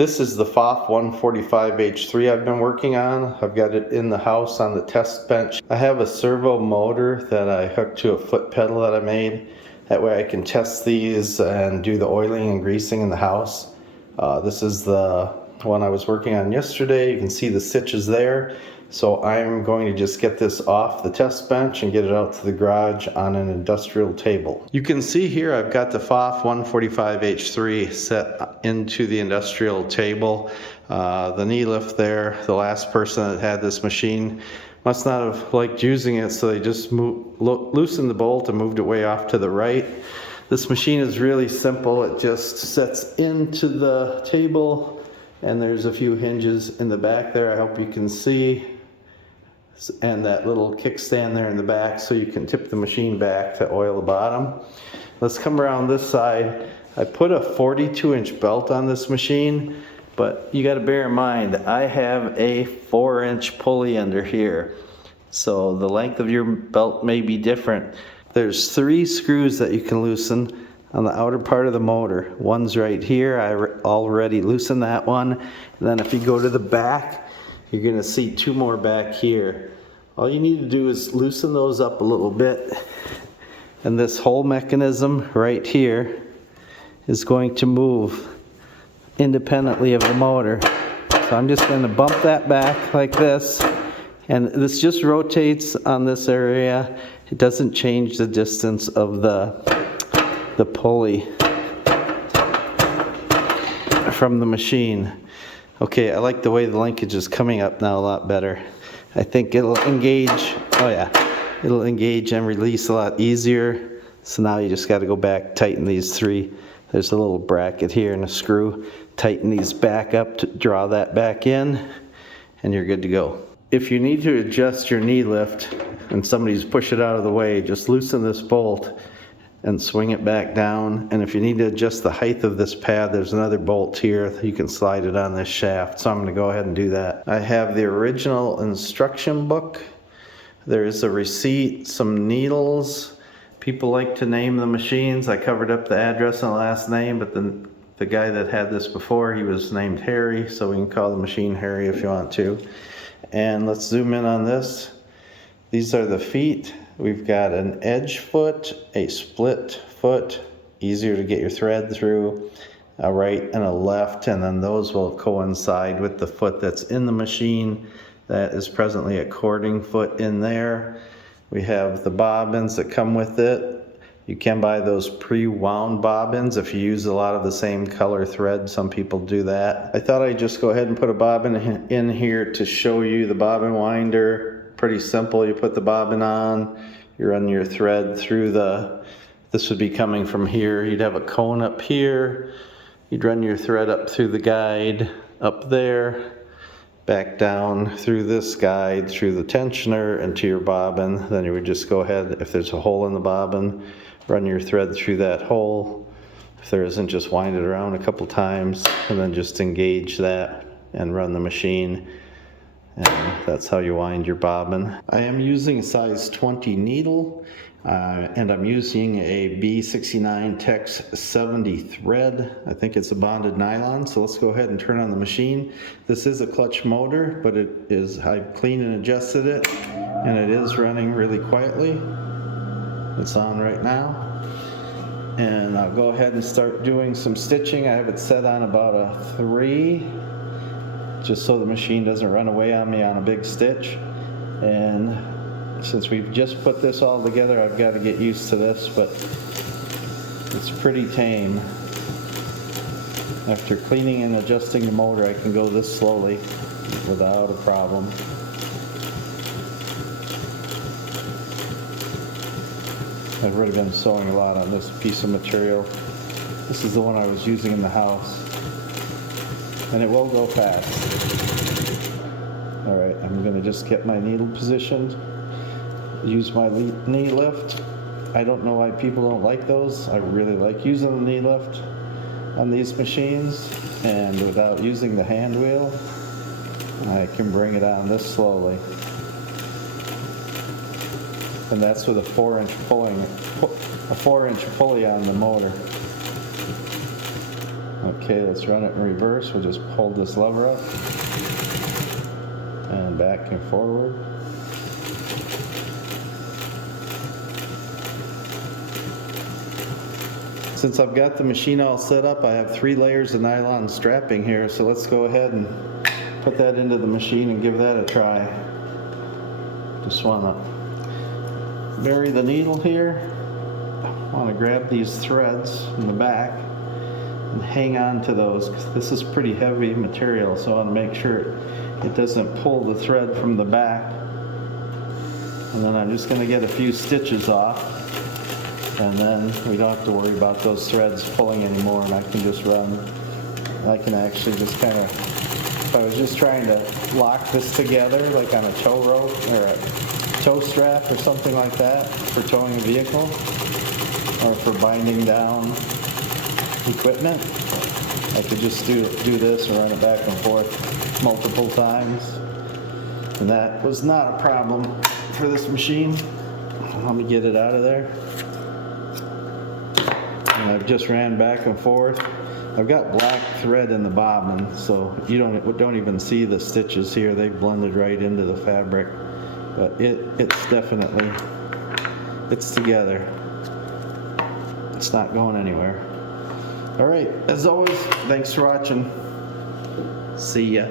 This is the Pfaff 145H3 I've been working on. I've got it in the house on the test bench. I have a servo motor that I hooked to a foot pedal that I made. That way I can test these and do the oiling and greasing in the house. This is the one I was working on yesterday. You can see the stitches there. So I'm going to just get this off the test bench and get it out to the garage on an industrial table. You can see here I've got the Pfaff 145H3 set into the industrial table. The knee lift there, the last person that had this machine must not have liked using it, so they just loosened the bolt and moved it way off to the right. This machine is really simple. It just sets into the table, and there's a few hinges in the back there I hope you can see, and that little kickstand there in the back so you can tip the machine back to oil the bottom. Let's come around this side. I put a 42-inch belt on this machine, but you got to bear in mind I have a 4-inch pulley under here, so the length of your belt may be different. There's 3 screws that you can loosen on the outer part of the motor. One's right here. I already loosened that one. And then if you go to the back, you're going to see 2 more back here. All you need to do is loosen those up a little bit, and this whole mechanism right here is going to move independently of the motor. So I'm just going to bump that back like this, and this just rotates on this area. It doesn't change the distance of the pulley from the machine. Okay, I like the way the linkage is coming up now a lot better. I think it'll engage, it'll engage and release a lot easier. So now you just got to go back, tighten these 3. There's a little bracket here and a screw. Tighten these back up to draw that back in, and you're good to go. If you need to adjust your knee lift and somebody's push it out of the way, just loosen this bolt and swing it back down. And if you need to adjust the height of this pad, there's another bolt here. You can slide it on this shaft. So I'm going to go ahead and do that. I have the original instruction book. There is a receipt, some needles. People like to name the machines. I covered up the address and the last name, but the guy that had this before, he was named Harry, so we can call the machine Harry if you want to. And let's zoom in on this. These are the feet. We've got an edge foot, a split foot, easier to get your thread through, a right and a left, and then those will coincide with the foot that's in the machine. That is presently a cording foot in there. We have the bobbins that come with it. You can buy those pre-wound bobbins if you use a lot of the same color thread. Some people do that. I thought I'd just go ahead and put a bobbin in here to show you the bobbin winder. Pretty simple. You put the bobbin on, you run your thread through this would be coming from here. You'd have a cone up here. You'd run your thread up through the guide up there, back down through this guide, through the tensioner into your bobbin. Then you would just go ahead, if there's a hole in the bobbin, run your thread through that hole. If there isn't, just wind it around a couple times and then just engage that and run the machine. And that's how you wind your bobbin. I am using a size 20 needle, and I'm using a B69 Tex 70 thread. I think it's a bonded nylon, so let's go ahead and turn on the machine. This is a clutch motor, but I've cleaned and adjusted it, and it is running really quietly. It's on right now. And I'll go ahead and start doing some stitching. I have it set on about a 3. Just so the machine doesn't run away on me on a big stitch. And since we've just put this all together, I've got to get used to this, but it's pretty tame. After cleaning and adjusting the motor, I can go this slowly without a problem. I've already been sewing a lot on this piece of material. This is the one I was using in the house. And it will go fast. All right, I'm gonna just get my needle positioned, use my knee lift. I don't know why people don't like those. I really like using the knee lift on these machines, and without using the hand wheel, I can bring it on this slowly. And that's with a 4-inch pulley on the motor. Okay, let's run it in reverse. We'll just hold this lever up and back and forward. Since I've got the machine all set up, I have 3 layers of nylon strapping here, so let's go ahead and put that into the machine and give that a try. Just want to bury the needle here. I want to grab these threads in the back and hang on to those, because this is pretty heavy material, so I want to make sure it doesn't pull the thread from the back. And then I'm just going to get a few stitches off, and then we don't have to worry about those threads pulling anymore, and I can just run. I can actually just kind of, if I was just trying to lock this together like on a tow rope or a tow strap or something like that for towing a vehicle or for binding down equipment, I could just do this and run it back and forth multiple times, and that was not a problem for this machine. Let me get it out of there. And I've just ran back and forth. I've got black thread in the bobbin, so you don't even see the stitches here. They blended right into the fabric, but it's definitely, it's together. It's not going anywhere. All right, as always, thanks for watching. See ya.